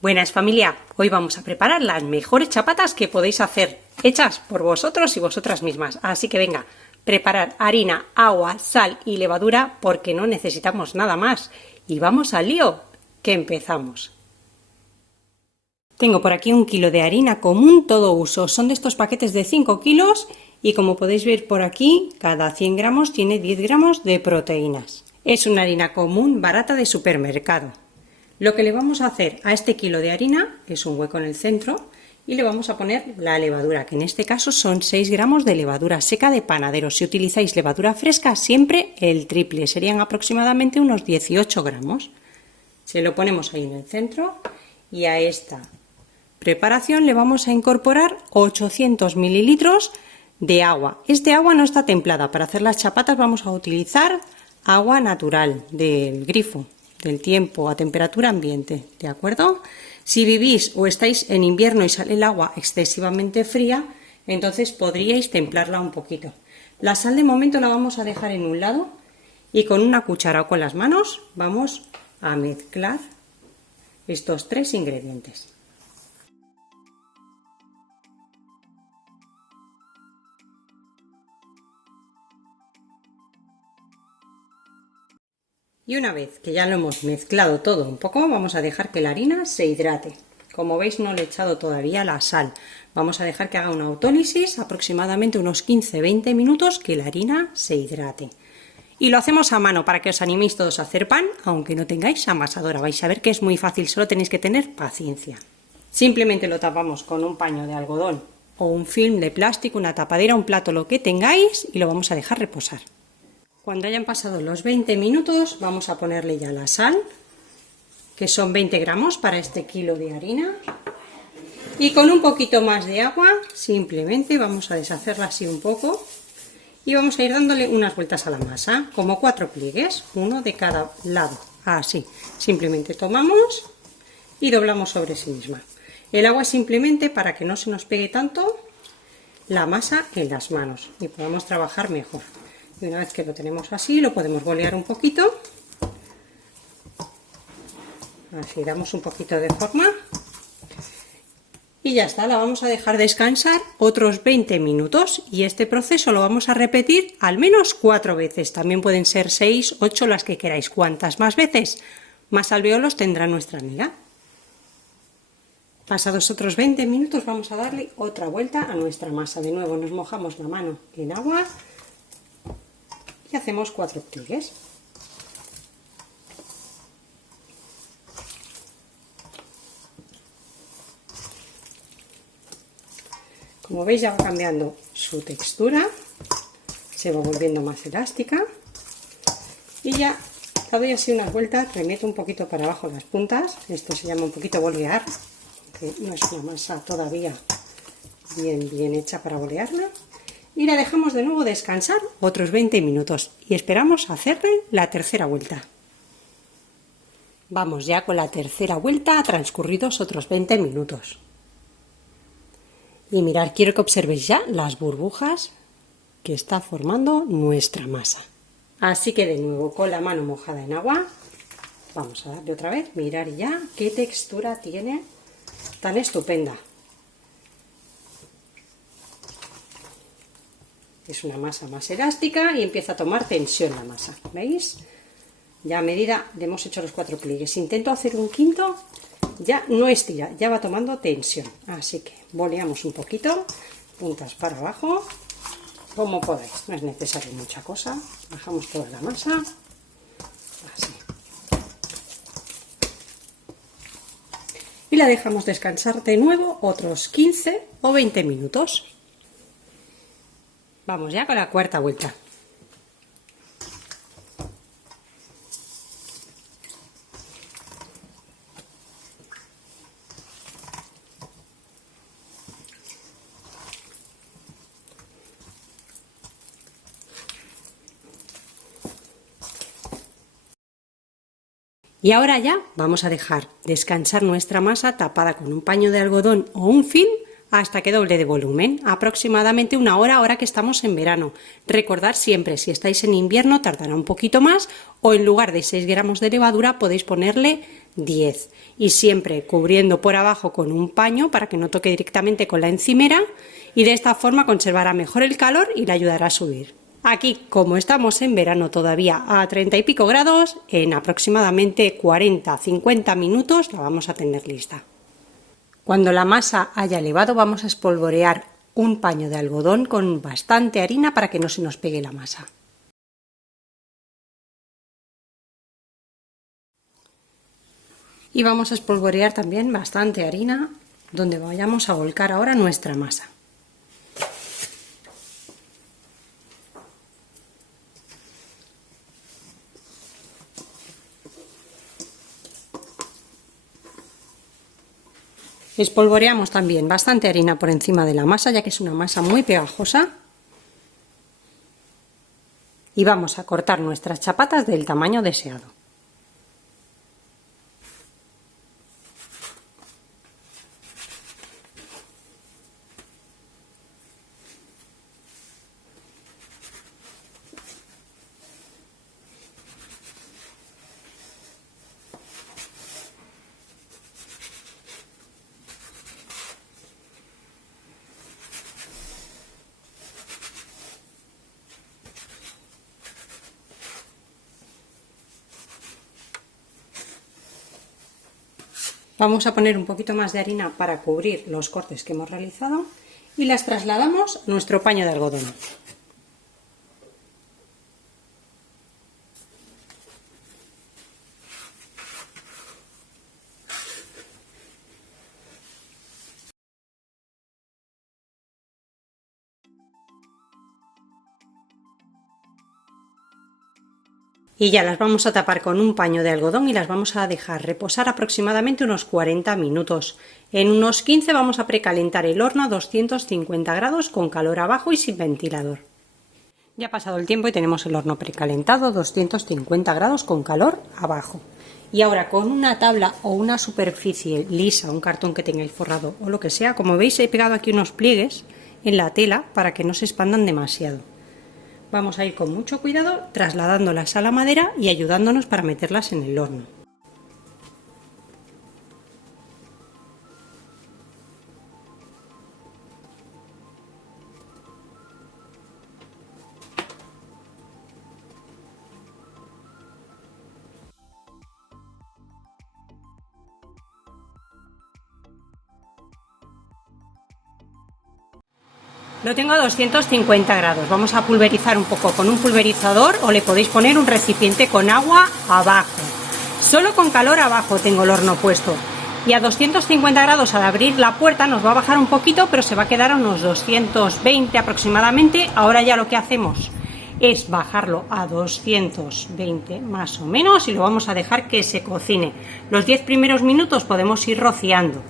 Buenas familia, hoy vamos a preparar las mejores chapatas que podéis hacer, hechas por vosotros y vosotras mismas. Así que venga, preparar harina, agua, sal y levadura porque no necesitamos nada más. Y vamos al lío, que empezamos. Tengo por aquí 1 kilo de harina común todo uso, son de estos paquetes de 5 kilos y como podéis ver por aquí, cada 100 gramos tiene 10 gramos de proteínas. Es una harina común barata de supermercado. Lo que le vamos a hacer a este kilo de harina es un hueco en el centro y le vamos a poner la levadura, que en este caso son 6 gramos de levadura seca de panadero. Si utilizáis levadura fresca, siempre el triple, serían aproximadamente unos 18 gramos. Se lo ponemos ahí en el centro y a esta preparación le vamos a incorporar 800 mililitros de agua. Este agua no está templada, para hacer las chapatas vamos a utilizar agua natural del grifo, del tiempo, a temperatura ambiente, ¿de acuerdo? Si vivís o estáis en invierno y sale el agua excesivamente fría, entonces podríais templarla un poquito. La sal de momento la vamos a dejar en un lado y con una cuchara o con las manos vamos a mezclar estos 3 ingredientes. Y una vez que ya lo hemos mezclado todo un poco, vamos a dejar que la harina se hidrate. Como veis, no le he echado todavía la sal. Vamos a dejar que haga una autólisis, aproximadamente unos 15-20 minutos, que la harina se hidrate. Y lo hacemos a mano para que os animéis todos a hacer pan, aunque no tengáis amasadora. Vais a ver que es muy fácil, solo tenéis que tener paciencia. Simplemente lo tapamos con un paño de algodón o un film de plástico, una tapadera, un plato, lo que tengáis, y lo vamos a dejar reposar. Cuando hayan pasado los 20 minutos vamos a ponerle ya la sal, que son 20 gramos para este kilo de harina, y con un poquito más de agua simplemente vamos a deshacerla así un poco y vamos a ir dándole unas vueltas a la masa, como 4 pliegues, uno de cada lado, así. Simplemente tomamos y doblamos sobre sí misma. El agua es simplemente para que no se nos pegue tanto la masa en las manos y podamos trabajar mejor. Y una vez que lo tenemos así, lo podemos bolear un poquito. Así damos un poquito de forma. Y ya está, la vamos a dejar descansar otros 20 minutos. Y este proceso lo vamos a repetir al menos 4 veces. También pueden ser 6, 8, las que queráis. Cuantas más veces, más alvéolos tendrá nuestra amiga. Pasados otros 20 minutos vamos a darle otra vuelta a nuestra masa. De nuevo nos mojamos la mano en agua y hacemos 4 pliegues. Como veis, ya va cambiando su textura, se va volviendo más elástica y ya le doy así unas vueltas, remeto un poquito para abajo las puntas. Esto se llama un poquito bolear, que no es una masa todavía bien hecha para bolearla. Y la dejamos de nuevo descansar otros 20 minutos y esperamos hacerle la tercera vuelta. Vamos ya con la tercera vuelta, transcurridos otros 20 minutos. Y mirad, quiero que observéis ya las burbujas que está formando nuestra masa. Así que de nuevo con la mano mojada en agua, vamos a darle otra vez, mirad ya qué textura tiene tan estupenda. Es una masa más elástica y empieza a tomar tensión la masa, ¿veis? Ya a medida le hemos hecho los 4 pliegues, intento hacer un quinto, ya no estira, ya va tomando tensión. Así que boleamos un poquito, puntas para abajo, como podáis, no es necesario mucha cosa. Bajamos toda la masa, así. Y la dejamos descansar de nuevo otros 15 o 20 minutos. Vamos ya con la cuarta vuelta. Y ahora ya vamos a dejar descansar nuestra masa tapada con un paño de algodón o un film hasta que doble de volumen, aproximadamente 1 hora ahora que estamos en verano. Recordad siempre, si estáis en invierno tardará un poquito más, o en lugar de 6 gramos de levadura podéis ponerle 10. Y siempre cubriendo por abajo con un paño para que no toque directamente con la encimera, y de esta forma conservará mejor el calor y le ayudará a subir. Aquí, como estamos en verano todavía a 30 y pico grados, en aproximadamente 40-50 minutos la vamos a tener lista. Cuando la masa haya elevado, vamos a espolvorear un paño de algodón con bastante harina para que no se nos pegue la masa. Y vamos a espolvorear también bastante harina donde vayamos a volcar ahora nuestra masa. Espolvoreamos también bastante harina por encima de la masa, ya que es una masa muy pegajosa. Y vamos a cortar nuestras chapatas del tamaño deseado. Vamos a poner un poquito más de harina para cubrir los cortes que hemos realizado y las trasladamos a nuestro paño de algodón. Y ya las vamos a tapar con un paño de algodón y las vamos a dejar reposar aproximadamente unos 40 minutos. En unos 15 vamos a precalentar el horno a 250 grados con calor abajo y sin ventilador. Ya ha pasado el tiempo y tenemos el horno precalentado, 250 grados con calor abajo. Y ahora con una tabla o una superficie lisa, un cartón que tengáis forrado o lo que sea, como veis he pegado aquí unos pliegues en la tela para que no se expandan demasiado. Vamos a ir con mucho cuidado trasladándolas a la madera y ayudándonos para meterlas en el horno. Lo tengo a 250 grados. Vamos a pulverizar un poco con un pulverizador o le podéis poner un recipiente con agua abajo. Solo con calor abajo tengo el horno puesto. Y a 250 grados al abrir la puerta nos va a bajar un poquito, pero se va a quedar a unos 220 aproximadamente. Ahora ya lo que hacemos es bajarlo a 220 más o menos y lo vamos a dejar que se cocine. Los 10 primeros minutos podemos ir rociando.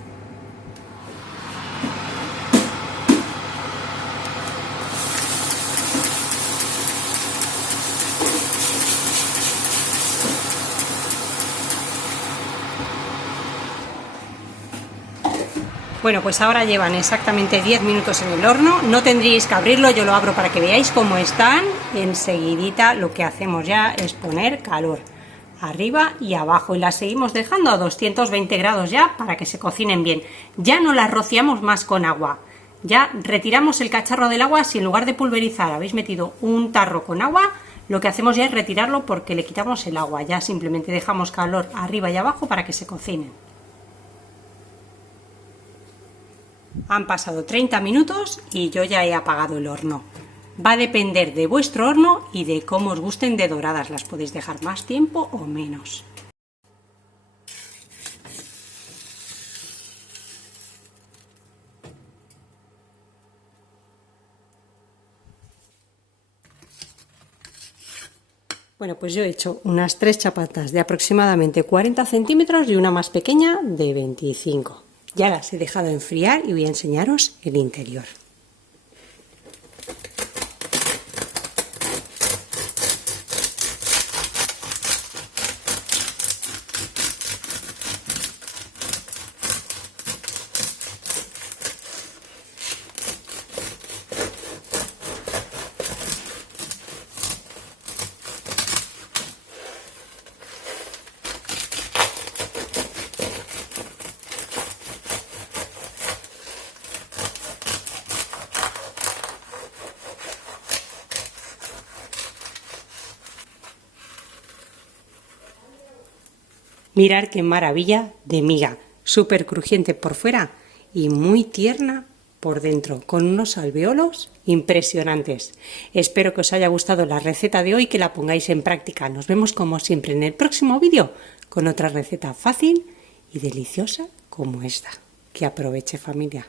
Bueno, pues ahora llevan exactamente 10 minutos en el horno, no tendríais que abrirlo, yo lo abro para que veáis cómo están. Enseguidita lo que hacemos ya es poner calor arriba y abajo y las seguimos dejando a 220 grados ya para que se cocinen bien. Ya no las rociamos más con agua, ya retiramos el cacharro del agua. Si en lugar de pulverizar habéis metido un tarro con agua, lo que hacemos ya es retirarlo porque le quitamos el agua, ya simplemente dejamos calor arriba y abajo para que se cocinen. Han pasado 30 minutos y yo ya he apagado el horno. Va a depender de vuestro horno y de cómo os gusten de doradas. Las podéis dejar más tiempo o menos. Bueno, pues yo he hecho unas 3 chapatas de aproximadamente 40 centímetros y una más pequeña de 25. Ya las he dejado enfriar y voy a enseñaros el interior. Mirad qué maravilla de miga, súper crujiente por fuera y muy tierna por dentro, con unos alvéolos impresionantes. Espero que os haya gustado la receta de hoy y que la pongáis en práctica. Nos vemos como siempre en el próximo vídeo con otra receta fácil y deliciosa como esta. Que aproveche, familia.